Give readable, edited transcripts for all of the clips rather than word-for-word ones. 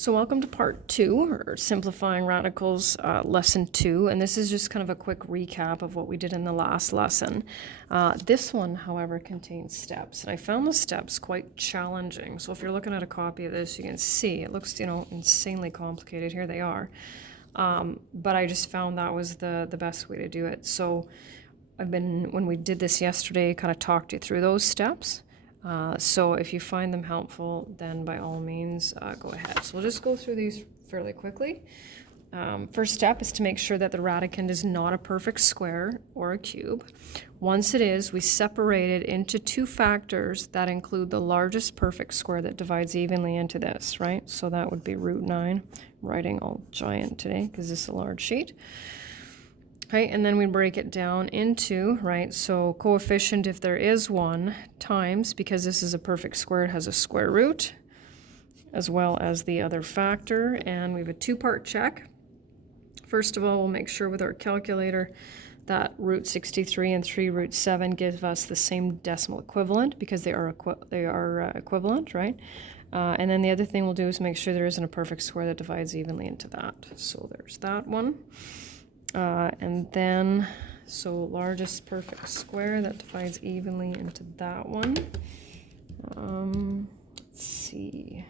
So welcome to part 2, or Simplifying Radicals, lesson 2, and this is just kind of a quick recap of what we did in the last lesson. This one, however, contains steps, and I found the steps quite challenging. So if you're looking at a copy of this, you can see it looks, insanely complicated. Here they are. But I just found that was the best way to do it. So when we did this yesterday, kind of talked you through those steps. So if you find them helpful, then by all means, go ahead. So we'll just go through these fairly quickly. First step is to make sure that the radicand is not a perfect square or a cube. Once it is, we separate it into two factors that include the largest perfect square that divides evenly into this, right? So that would be root 9. I'm writing all giant today because this is a large sheet. Okay, and then we break it down into, right, so coefficient, if there is one, times, because this is a perfect square, it has a square root, as well as the other factor, and we have a two-part check. First of all, we'll make sure with our calculator that root 63 and 3 root 7 give us the same decimal equivalent, because they are equivalent, right? And then the other thing we'll do is make sure there isn't a perfect square that divides evenly into that. So there's that one. And then, so largest perfect square that divides evenly into that one. Let's see.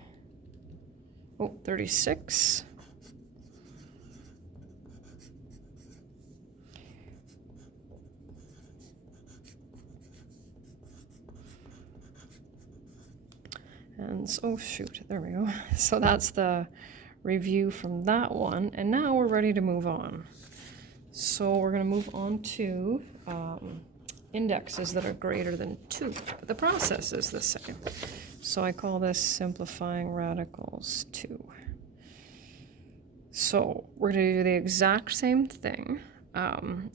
Oh, 36. And so, oh shoot, there we go. So that's the review from that one. And now we're ready to move on. So we're going to move on to indexes that are greater than 2. But the process is the same. So I call this simplifying radicals 2. So we're going to do the exact same thing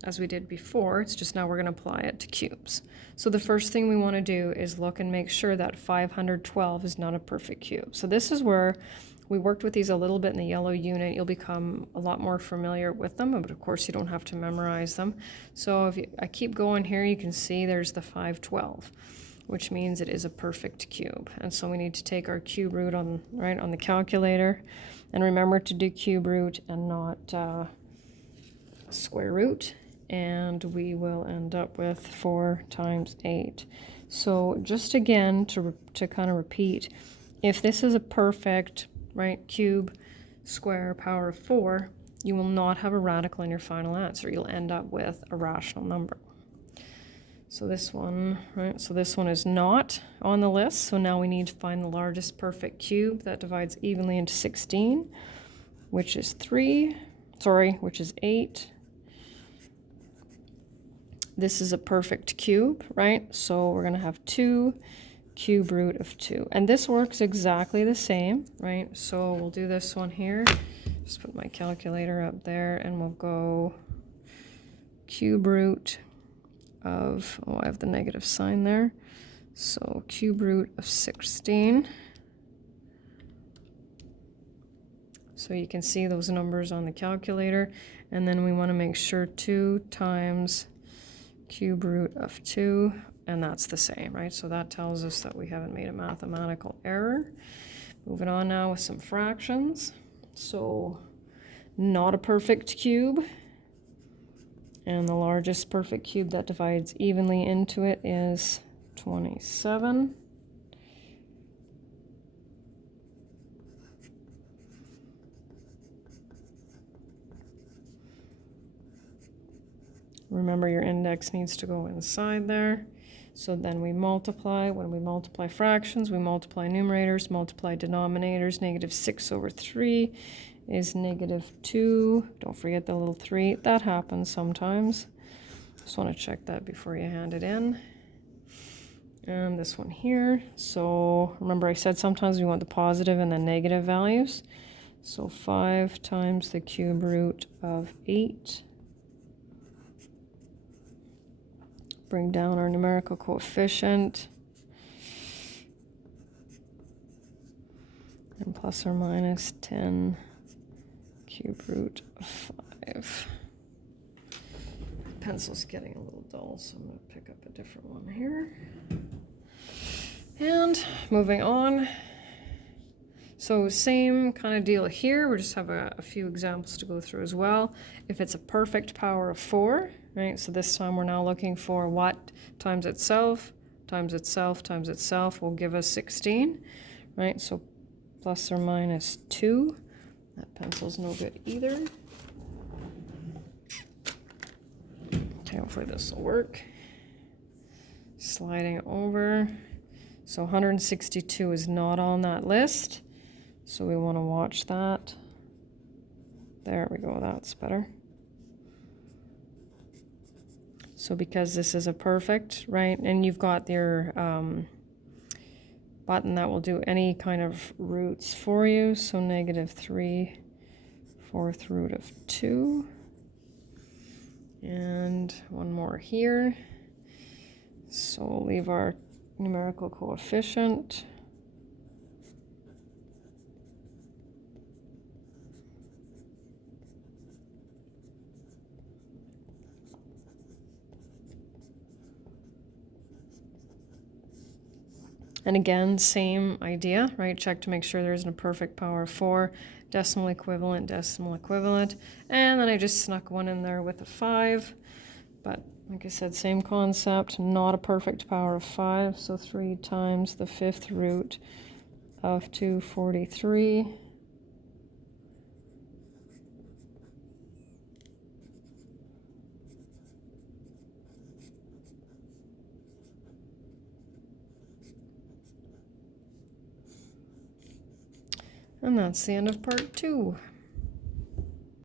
as we did before. It's just now we're going to apply it to cubes. So the first thing we want to do is look and make sure that 512 is not a perfect cube. So this is where we worked with these a little bit in the yellow unit. You'll become a lot more familiar with them, but of course you don't have to memorize them. So if I keep going here, you can see there's the 512, which means it is a perfect cube. And so we need to take our cube root on the calculator, and remember to do cube root and not square root, and we will end up with 4 times 8. So just again to kind of repeat, if this is a perfect cube, square, power of 4, you will not have a radical in your final answer. You'll end up with a rational number. So this one, so this one is not on the list. So now we need to find the largest perfect cube that divides evenly into 16, which is 8. This is a perfect cube, right? So we're going to have 2 cube root of 2. And this works exactly the same, right? So we'll do this one here. Just put my calculator up there, and we'll go cube root of, oh, I have the negative sign there. So cube root of 16. So you can see those numbers on the calculator. And then we want to make sure 2 times cube root of 2. And that's the same, right? So that tells us that we haven't made a mathematical error. Moving on now with some fractions. So not a perfect cube. And the largest perfect cube that divides evenly into it is 27. Remember, your index needs to go inside there. So then we multiply. When we multiply fractions, we multiply numerators, multiply denominators. Negative 6 over 3 is negative 2. Don't forget the little 3. That happens sometimes. Just want to check that before you hand it in. And this one here. So remember, I said sometimes we want the positive and the negative values. So 5 times the cube root of 8. Bring down our numerical coefficient, and plus or minus 10 cube root of 5. Pencil's getting a little dull, so I'm going to pick up a different one here. And moving on, So same kind of deal here. We just have a few examples to go through as well. If it's a perfect power of 4, right? So this time we're now looking for what times itself, times itself, times itself will give us 16, right? So plus or minus 2. That pencil's no good either. Okay, hopefully this will work. Sliding over. So 162 is not on that list. So we want to watch that. There we go, that's better. So because this is a perfect, right, and you've got your button that will do any kind of roots for you. So -3 4th root of 2. And one more here. So we'll leave our numerical coefficient. And again, same idea, right? Check to make sure there isn't a perfect power of 4, decimal equivalent, and then I just snuck one in there with a 5. But like I said, same concept, not a perfect power of 5, so 3 times the 5th root of 243. And that's the end of part 2.